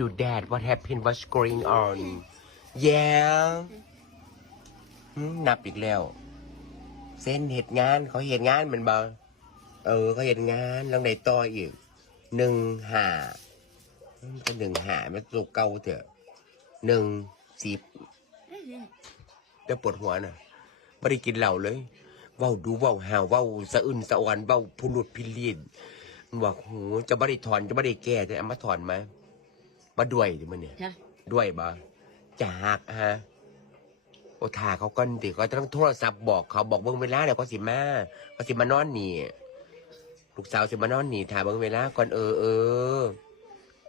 do that what happened what's going on yeah นับอีกแล้ว เส้นเหตุงานเขาเหตุงานเหมือนบ่เออเขาเหตุงานล้วไหนต่ออีกหนึ่งหามันก็หนึ่งหามันตัวเก่าเถอะหนึ่งสิบแต่ปวดหัวน่ะไม่ได้กินเหล้าเลยเว้าดูเว้าหาวเว้าสะอึนสะออนเว้าพุนุดพิลีนมันบอกหูจะไม่ได้ถอนจะไม่ได้แก้จะเอามาถอนไหม มาด้วยดิมันเนี่ยฮะ ด้วยบ่จากฮะโอทาเขาก็ติก็ต้องโทรศัพท์บอกเขาบอกเบิ่งเวลาเดี๋ยวเขาสิมาเขาสิมานอนนี่ลูกสาวสิมานอนนี่ถามเบิ่งเวลาก่อนเออเออ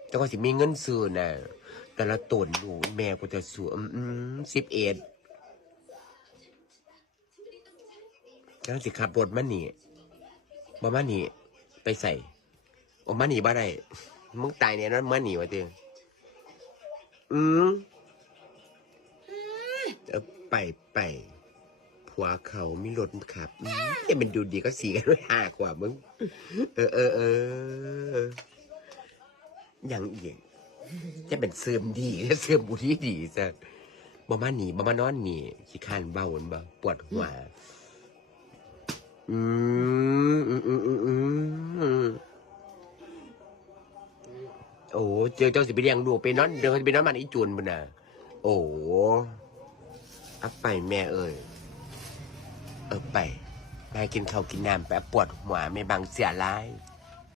แต่ก็สิมีเงินซื้อน่ะแต่ละตนดูแม่กูจะสวมสิบเอ็ดแล้วสิขับรถมานี่บ่มานี่ไปใส่โอ้มานี่บ่ได้มึงตายเนี่ยนั่นมานี่วะเตีย อืมเออไปไปผัวเขามีรถขับอืมอย่ามันดูดีก็สีกันด้วยหากว่ามึง เออเออเอออย่างเอียงจะเป็นเสื่อมดีเสื่อมบุรีดีซะบ่มาหนีบ่มานอนหนีขี้คร้านเบามันบ่ปวดหัว อืมอืมอืมอืมอืม โอ้เจอเจ้าสิไปเลี้ยงดูกไปนอนเดินไปนอนมันอีจุนมันน่ะ โอ้เอาไปแม่เอ่ยเออไปแม่กินข้าวกินน้ำไปปวดหัวไม่บังเสียร้าย